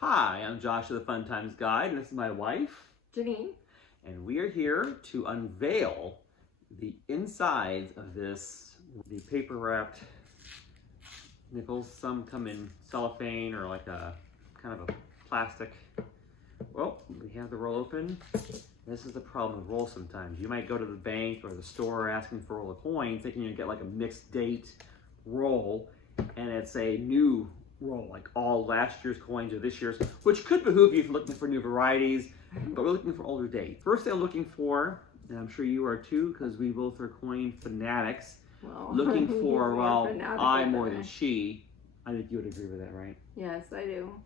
Hi, I'm Josh of the Fun Times Guide, and this is my wife, Janine. And we are here to unveil the insides of the paper wrapped nickels. Some come in cellophane or like a kind of a plastic. Well, we have the roll open. This is the problem with rolls sometimes. You might go to the bank or the store asking for a roll of coins, thinking you get like a mixed date roll, and it's a new roll, like all last year's coins or this year's, which could behoove you if you're looking for new varieties, but we're looking for older dates. First thing I'm looking for, and I'm sure you are too, because we both are coin fanatics, looking for, well, I more than she. I think you would agree with that, right? Yes, I do.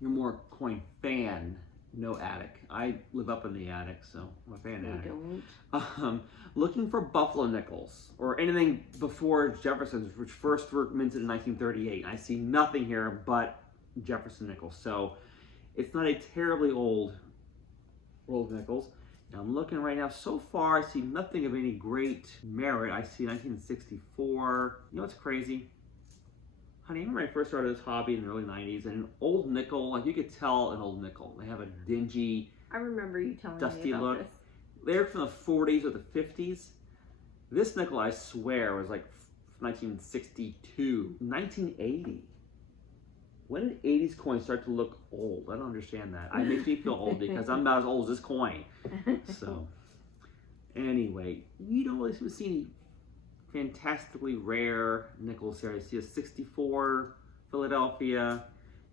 You're more coin fan, no attic. I live up in the attic, so I'm a fan attic. Don't. Looking for buffalo nickels or anything before Jefferson's, which first were minted in 1938. I see nothing here but Jefferson nickels, so it's not a terribly old roll of nickels. Now I'm looking right now. So far, I see nothing of any great merit. I see 1964. You know what's crazy? Honey, I remember when I first started this hobby in the early 90s, and an old nickel, like you could tell an old nickel. They have a dingy, I remember you telling dusty me about look. this. They're from the 40s or the 50s. This nickel, I swear, was like 1962, 1980. When did 80s coins start to look old? I don't understand that. It makes me feel old because I'm about as old as this coin. So, anyway, you don't really see any fantastically rare nickels here. I see a 64 Philadelphia.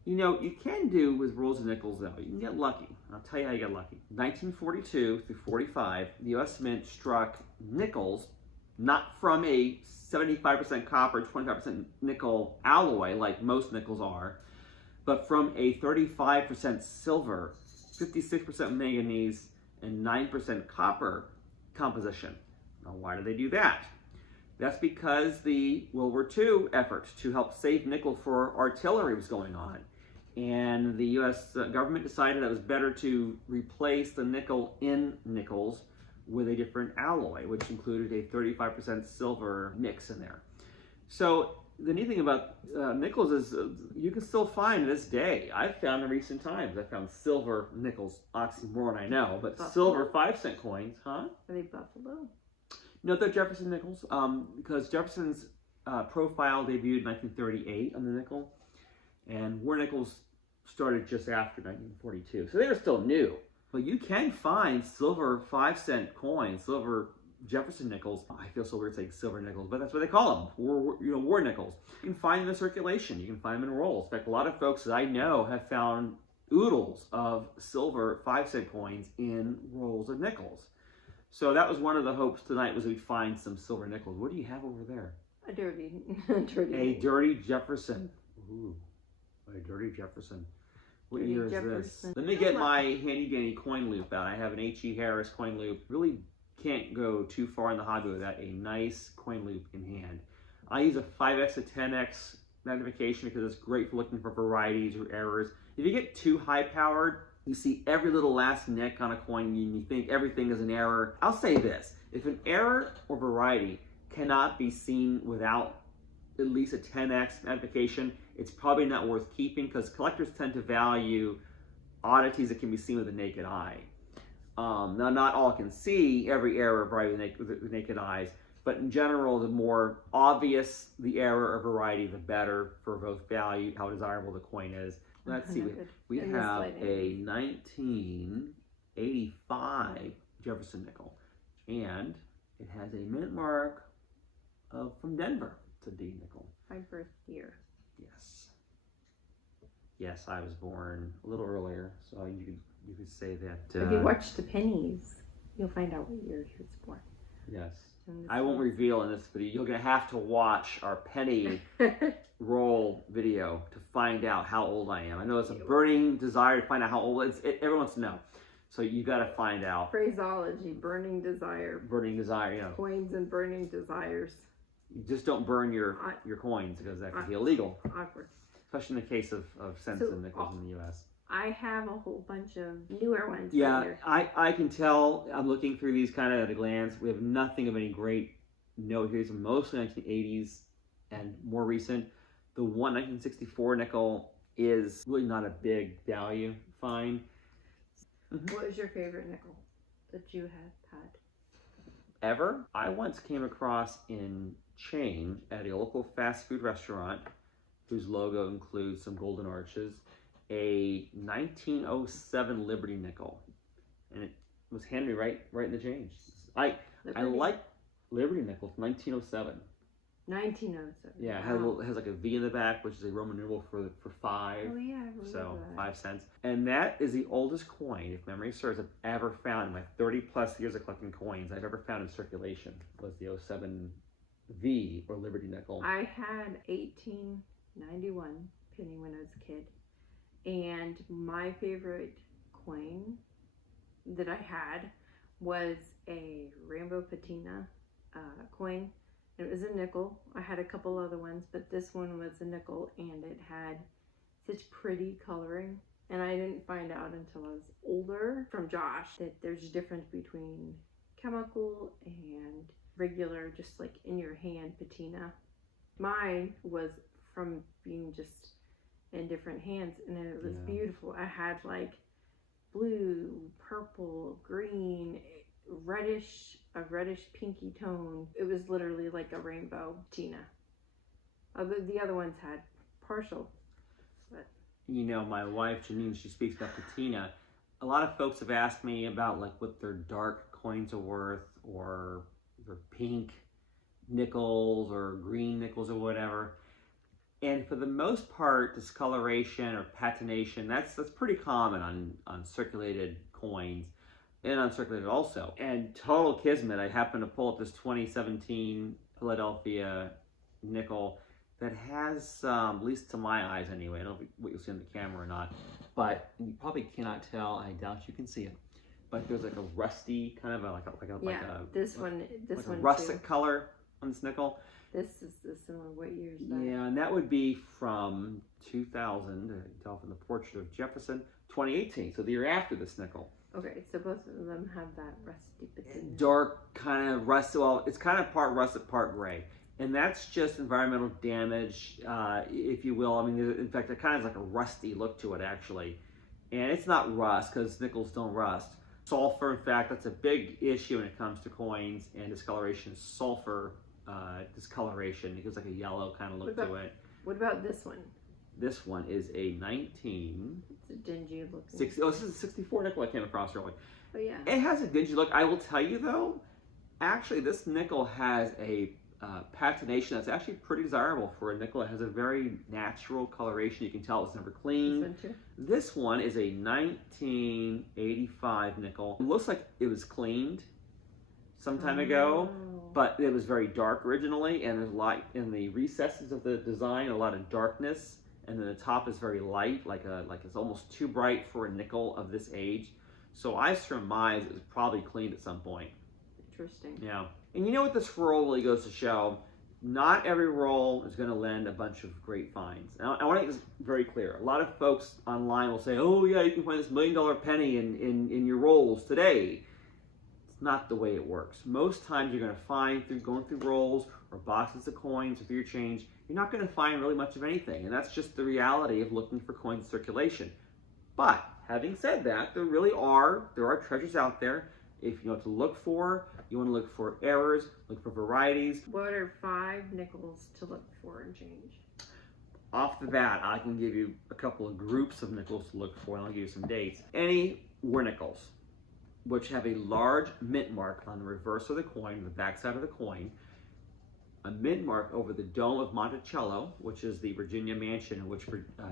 You know, you can do with rolls of nickels though. You can get lucky. I'll tell you how you get lucky. 1942 through 45, the U.S. Mint struck nickels, not from a 75% copper, 25% nickel alloy like most nickels are, but from a 35% silver, 56% manganese, and 9% copper composition. Now, why do they do that? That's because the World War II effort to help save nickel for artillery was going on. And the U.S. government decided that it was better to replace the nickel in nickels with a different alloy, which included a 35% silver mix in there. So the neat thing about nickels is you can still find to this day. I've found in recent times, I found silver nickels, oxymoron I know, but Buffalo? Silver 5-cent coins, huh? Are they buffalo? No, they're Jefferson nickels, because Jefferson's profile debuted in 1938 on the nickel, and war nickels started just after 1942. So they were still new. But you can find silver 5-cent coins, silver Jefferson nickels. I feel so weird saying silver nickels, but that's what they call them, war nickels. You can find them in circulation. You can find them in rolls. In fact, a lot of folks that I know have found oodles of silver 5-cent coins in rolls of nickels. So that was one of the hopes tonight, was we'd find some silver nickels. What do you have over there? A dirty. A dirty Jefferson. Ooh, a dirty Jefferson. What year is this? Let me get my handy dandy coin loop out. I have an H.E. Harris coin loop. Really can't go too far in the hobby without a nice coin loop in hand. I use a 5x to 10x magnification because it's great for looking for varieties or errors. If you get too high powered, you see every little last nick on a coin and you think everything is an error. I'll say this, if an error or variety cannot be seen without at least a 10x magnification, it's probably not worth keeping, because collectors tend to value oddities that can be seen with the naked eye. Now, not all can see every error or variety with the naked eyes, but in general, the more obvious the error or variety, the better for both value, how desirable the coin is. Let's see, we have a 1985 Jefferson nickel, and it has a mint mark from Denver. It's a D nickel. My birth year. Yes. Yes, I was born a little earlier, so you could say that. If you watch the pennies, you'll find out what year he was born. Yes. I won't reveal in this video. You're going to have to watch our penny roll video to find out how old I am. I know it's a burning desire to find out how old everyone wants to know. So you got to find out. Phraseology, burning desire. Burning desire, you know. Coins and burning desires. You just don't burn your coins, because that can be illegal. Awkward. Especially in the case of cents and nickels in the U.S. I have a whole bunch of newer ones. Yeah, right here. I can tell. I'm looking through these kind of at a glance. We have nothing of any great note here. These are mostly 1980s and more recent. The 1964 nickel is really not a big value find. What was your favorite nickel that you have had? Ever? I once came across in change at a local fast food restaurant whose logo includes some golden arches, a 1907 Liberty nickel, and it was handed me right in the change. I like Liberty nickel from 1907. 1907. Yeah, it Wow. has like a V in the back, which is a Roman numeral for 5. Oh yeah, I remember So that. 5 cents. And that is the oldest coin, if memory serves, I've ever found in my 30 plus years of collecting coins I've ever found in circulation, was the 07 V or Liberty nickel. I had 1891 penny when I was a kid, and my favorite coin that I had was a rainbow patina coin. It was a nickel. I had a couple other ones, but this one was a nickel, and it had such pretty coloring. And I didn't find out until I was older from Josh that there's a difference between chemical and regular, just like in your hand patina. Mine was from being just in different hands, and it was beautiful. I had like blue, purple, green, a reddish pinky tone. It was literally like a rainbow patina. The other ones had partial, but You know, my wife Janine, she speaks about patina. A lot of folks have asked me about like what their dark coins are worth, or their pink nickels or green nickels or whatever. And for the most part, discoloration or patination, that's pretty common on circulated coins and uncirculated also. And total kismet, I happened to pull up this 2017 Philadelphia nickel that has, at least to my eyes anyway, I don't know what you'll see on the camera or not, but you probably cannot tell, I doubt you can see it, but there's like a rusty kind of this one russet too. color on this nickel. This is similar. What year is that? Yeah, and that would be from 2000, you can tell from the portrait of Jefferson, 2018, so the year after this nickel. Okay, so both of them have that rusty patina. Dark kind of rust, well, it's kind of part russet, part gray. And that's just environmental damage, if you will. I mean, in fact, it kind of has like a rusty look to it, actually. And it's not rust, because nickels don't rust. Sulfur, in fact, that's a big issue when it comes to coins and discoloration. Sulfur discoloration. It gives like a yellow kind of look to it. What about this one? This one is a 19... It's a dingy looking. This is a 64 nickel I came across earlier. Oh yeah. It has a dingy look. I will tell you though, actually this nickel has a patination that's actually pretty desirable for a nickel. It has a very natural coloration. You can tell it's never cleaned. This one too? This one is a 1985 nickel. It looks like it was cleaned some time ago, but it was very dark originally, and there's light in the recesses of the design, a lot of darkness, and then the top is very light, like it's almost too bright for a nickel of this age. So I surmise it was probably cleaned at some point. Interesting. Yeah. And you know what this roll really goes to show? Not every roll is going to lend a bunch of great finds. Now, I want to make this very clear. A lot of folks online will say, oh yeah, you can find this $1 million penny in your rolls today. It's not the way it works. Most times you're going to find, through going through rolls or boxes of coins or through your change, you're not going to find really much of anything. And that's just the reality of looking for coins in circulation. But having said that, there are treasures out there. If you know what to look for, you want to look for errors, look for varieties. What are 5 nickels to look for and change? Off the bat, I can give you a couple of groups of nickels to look for, and I'll give you some dates. Any war nickels, which have a large mint mark on the reverse of the coin, the backside of the coin, a mint mark over the dome of Monticello, which is the Virginia mansion in which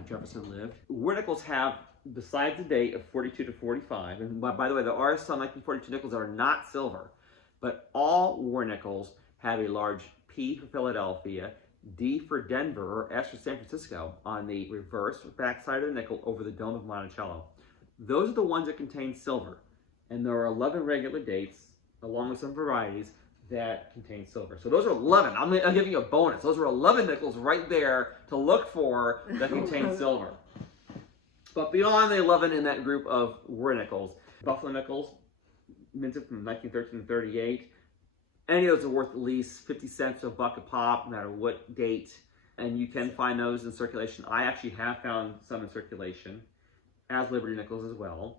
Jefferson lived. War nickels have, besides the date of 42 to 45, and by the way, there are some 1942 nickels that are not silver, but all war nickels have a large P for Philadelphia, D for Denver, or S for San Francisco on the reverse backside of the nickel over the dome of Monticello. Those are the ones that contain silver, and there are 11 regular dates, along with some varieties, that contain silver. So those are 11. I'm giving you a bonus. Those are 11 nickels right there to look for that contain silver. But beyond the 11 in that group of war nickels, Buffalo nickels, minted from 1913 to 38, any of those are worth at least 50 cents to $1 a pop, no matter what date. and you can find those in circulation. I actually have found some in circulation, as Liberty nickels as well.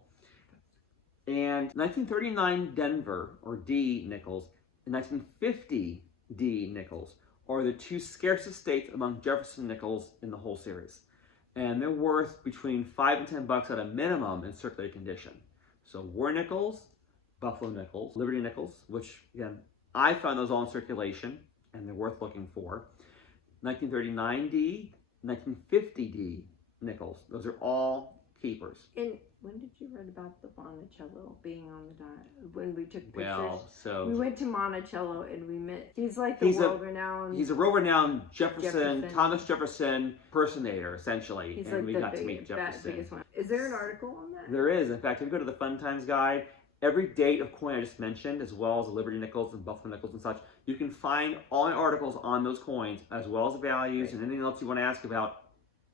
And 1939 Denver, or D nickels, and 1950 D nickels are the two scarcest states among Jefferson nickels in the whole series. And they're worth between $5 and $10 at a minimum in circulating condition. So war nickels, Buffalo nickels, Liberty nickels, which again, I found those all in circulation and they're worth looking for. 1939D, 1950D nickels. Those are all keepers. And when did you read about the Monticello being on the diet? When we took pictures? Well, so we went to Monticello and we met. He's like the world-renowned. He's a world-renowned Thomas Jefferson impersonator, essentially. He's and like we the got to meet Jefferson. biggest one. Is there an article on that? There is. In fact, if you go to the Fun Times Guide, every date of coin I just mentioned, as well as the Liberty nickels and Buffalo nickels and such, you can find all the articles on those coins, as well as the values and anything else you want to ask about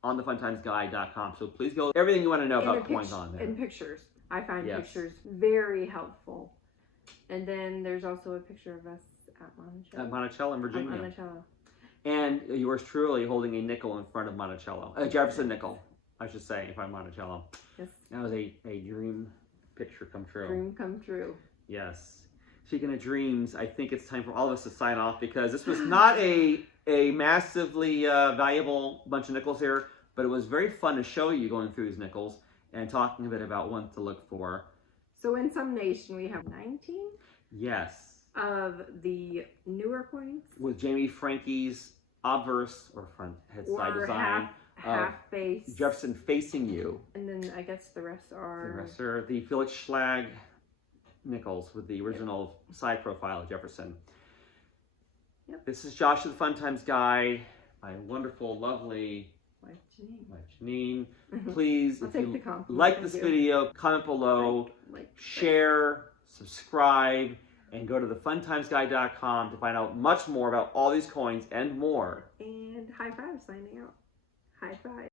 on the funtimesguide.com. So please go, everything you want to know about coins on there. And pictures. I find pictures very helpful. And then there's also a picture of us at Monticello. At Monticello in Virginia. Monticello. And yours truly holding a nickel in front of Monticello. A Jefferson nickel, I should say, if I'm Monticello. Yes. That was a dream picture come true. Dream come true. Yes. Speaking of dreams, I think it's time for all of us to sign off because this was not a massively valuable bunch of nickels here, but it was very fun to show you going through these nickels and talking a bit about ones to look for. So in some nation we have 19? Yes. Of the newer coins? With Jamie Franki's obverse or front head side design. Half face. Jefferson facing you. And then I guess the rest are... The rest are the Felix Schlag nickels with the original side profile of Jefferson. Yep. This is Josh of the Fun Times Guide. My wonderful, lovely wife Janine. Janine. Please, I'll if take you the compliment. like this video, comment below, share, subscribe, and go to thefuntimesguide.com to find out much more about all these coins and more. And high five signing out. High five.